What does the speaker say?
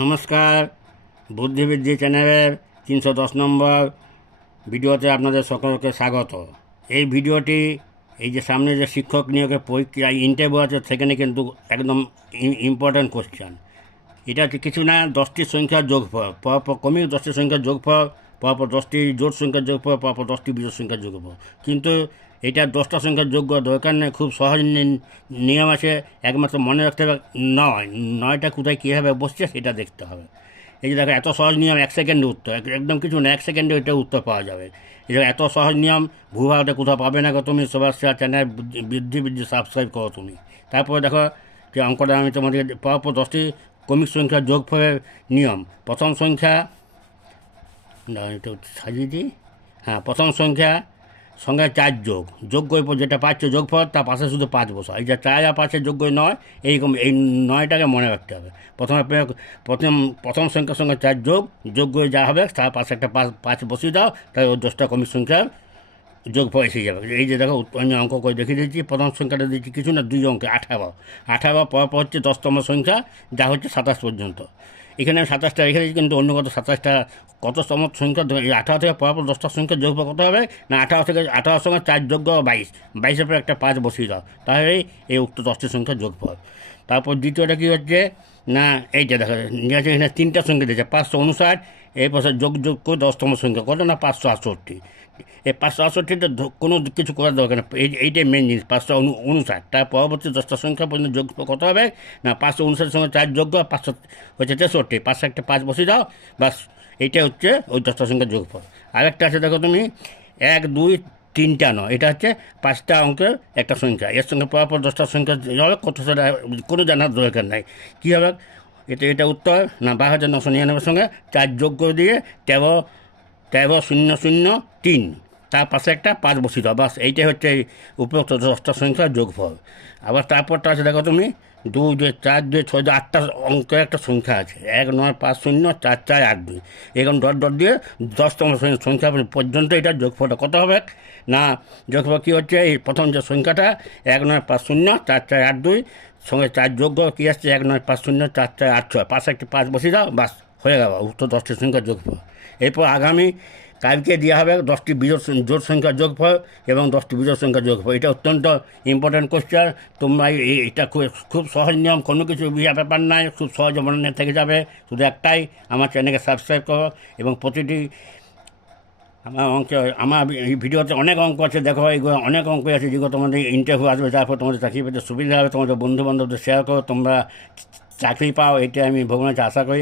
নমস্কার, বুদ্ধিবৃদ্ধি চ্যানেলের তিনশো দশ নম্বর ভিডিওতে আপনাদের সকলকে স্বাগত। এই ভিডিওটি, এই যে সামনে যে শিক্ষক নিয়োগের পরীক্ষা ইন্টারভিউ আছে, সেখানে কিন্তু একদম ইম্পর্ট্যান্ট কোশ্চেন এটা কিছু না দশটির সংখ্যার যোগফল, পরপর কমিয়ে দশটির সংখ্যার যোগফল, পরপর দশটি জোট সংখ্যার যোগফল, পরপর দশটি বিজোট সংখ্যার যোগফল। কিন্তু এটা দশটা সংখ্যার যোগ্য দরকার নেই, খুব সহজ নিয়ম আছে, একমাত্র মনে রাখতে হবে, নয়, নয়টা কোথায় কীভাবে বসছে সেটা দেখতে হবে। এই যে দেখো, এত সহজ নিয়ম এক সেকেন্ডে উত্তর একদম কিছু না, এক সেকেন্ডে ওইটা উত্তর পাওয়া যাবে। এই এত সহজ নিয়ম, ভূভারতে কোথাও পাবে না তুমি সবার চ্যানেল বৃদ্ধি বৃদ্ধি সাবস্ক্রাইব করো তুমি। তারপরে দেখো, যে অঙ্কটা আমি তোমাদের পরপর দশটি কমিক সংখ্যার যোগফলের নিয়ম। প্রথম সংখ্যা এটা সাজিয়ে দিই। হ্যাঁ প্রথম সংখ্যা সঙ্গে চার যোগ। এরপর যেটা পাচ্ছ যোগফল, তার পাশে শুধু পাঁচ বসা। এই যে চার আর পাঁচের যোগ্য নয়, এইরকম এই নয়টাকে মনে রাখতে হবে। প্রথমে প্রথম প্রথম সংখ্যার সঙ্গে চার যোগ যোগ্য যা হবে, তার পাশে একটা পাঁচ বসিয়ে দাও তাই ওই দশটা কমির সংখ্যা যোগফল এসে যাবে। এই যে দেখো আমি অঙ্ক করে দেখিয়ে দিচ্ছি প্রথম সংখ্যাটা দিচ্ছি কিছু না, দুই অঙ্কে, আঠারো। আঠারো পরপর হচ্ছে দশতম সংখ্যা, যা হচ্ছে সাতাশ পর্যন্ত। এখানে আমি সাতাশটা রেখে দিচ্ছি কিন্তু অন্য কত সাতাশটা কততম সংখ্যা আঠারো থেকে পরপর দশটা সংখ্যা যোগ কত হবে? না, আঠারো থেকে, আঠারোর সঙ্গে চার যোগ্য বাইশ। বাইশের পরে একটা পাঁচ বসিয়ে দাও। তাহলেই এই উক্ত দশটি সংখ্যা যোগফল। তারপর দ্বিতীয়টা কী হচ্ছে? না, এইটা দেখা, নিয়ে আছে এখানে তিনটা সংখ্যা দিয়েছে, পাঁচশো উনষাট, এই পাশে যোগ যোগ করে দশতম সংখ্যা, কত না পাঁচশো আটষট্টি? এই পাঁচশো আটষট্টিটা কোনো কিছু করার দরকার না, এই, এইটাই মেন জিনিস, পাঁচশো উনষাট। তার পরবর্তী দশটা সংখ্যা পর্যন্ত যোগ কত হবে? না, পাঁচশো উনষাটের সঙ্গে চার যোগ্য পাঁচশো হচ্ছে তেষট্টি, পাঁচশো একটা পাঁচ বসিয়ে দাও বাস এইটা হচ্ছে ওই দশটা সংখ্যা যোগফল। আরেকটা আছে দেখো তুমি, এক, দুই তিনটা নয়। এটা হচ্ছে পাঁচটা অঙ্কের একটা সংখ্যা। এর সঙ্গে পাওয়ার পর দশটা সংখ্যা হবে, কত সেটা কোনো জানার দরকার নাই। কী হবে? এটা এটা উত্তর না, বারো হাজার নশো নিরানব্বই সঙ্গে চার যোগ্য দিয়ে তেরো তেরো শূন্য শূন্য তিন। তার পাশে একটা পাঁচ বসিত, বাস এইটাই হচ্ছে এই উপরোক্ত দশটা সংখ্যার যোগফল। আবার তারপরটা আছে, দেখো তুমি, দুই দুই, চার, দুই, ছয়, দুই, আটটা অঙ্কের একটা সংখ্যা আছে। এক, নয়, পাঁচ, শূন্য, চার চার, আট, দুই। এরকম ডট ডট দিয়ে দশতম সংখ্যা পর্যন্ত এটা যোগফলটা কত হবে? না, যোগফল কী হচ্ছে? এই প্রথম যে সংখ্যাটা, এক, নয়, পাঁচ, শূন্য, চার চার, আট, দুই, সঙ্গে চার যোগ্য কী আসছে? এক, নয়, পাঁচ, শূন্য, চার চার, আট, ছয়। পাশে একটি পাঁচ বসিয়ে দাও, বাস। হয়ে গেল, উত্তর দশটি সংখ্যা যোগফল। এরপর আগামী, কালকে দেওয়া হবে দশটি বিজোট জোট সংখ্যা যোগফল এবং দশটি বিজোট সংখ্যা যোগফল। এটা অত্যন্ত ইম্পর্ট্যান্ট কোশ্চেন তোমরা এটা খুব খুব সহজ নিয়ম, কোনো কিছু বিয়া ব্যাপার নাই, খুব সহজ মনে থেকে যাবে। শুধু একটাই, আমার চ্যানেলকে সাবস্ক্রাইব করো এবং প্রতিটি আমার অঙ্ক আমার এই ভিডিওতে অনেক অঙ্ক আছে, দেখো, এগুলো অনেক অঙ্ক আছে, যেগুলো তোমাদের ইন্টারভিউ আসবে, তারপর তোমাদের চাকরি পেতে সুবিধা হবে, তোমাদের বন্ধু বান্ধবদের শেয়ার করো, তোমরা চাকরি পাও এটা আমি ভগবানের আশা করি।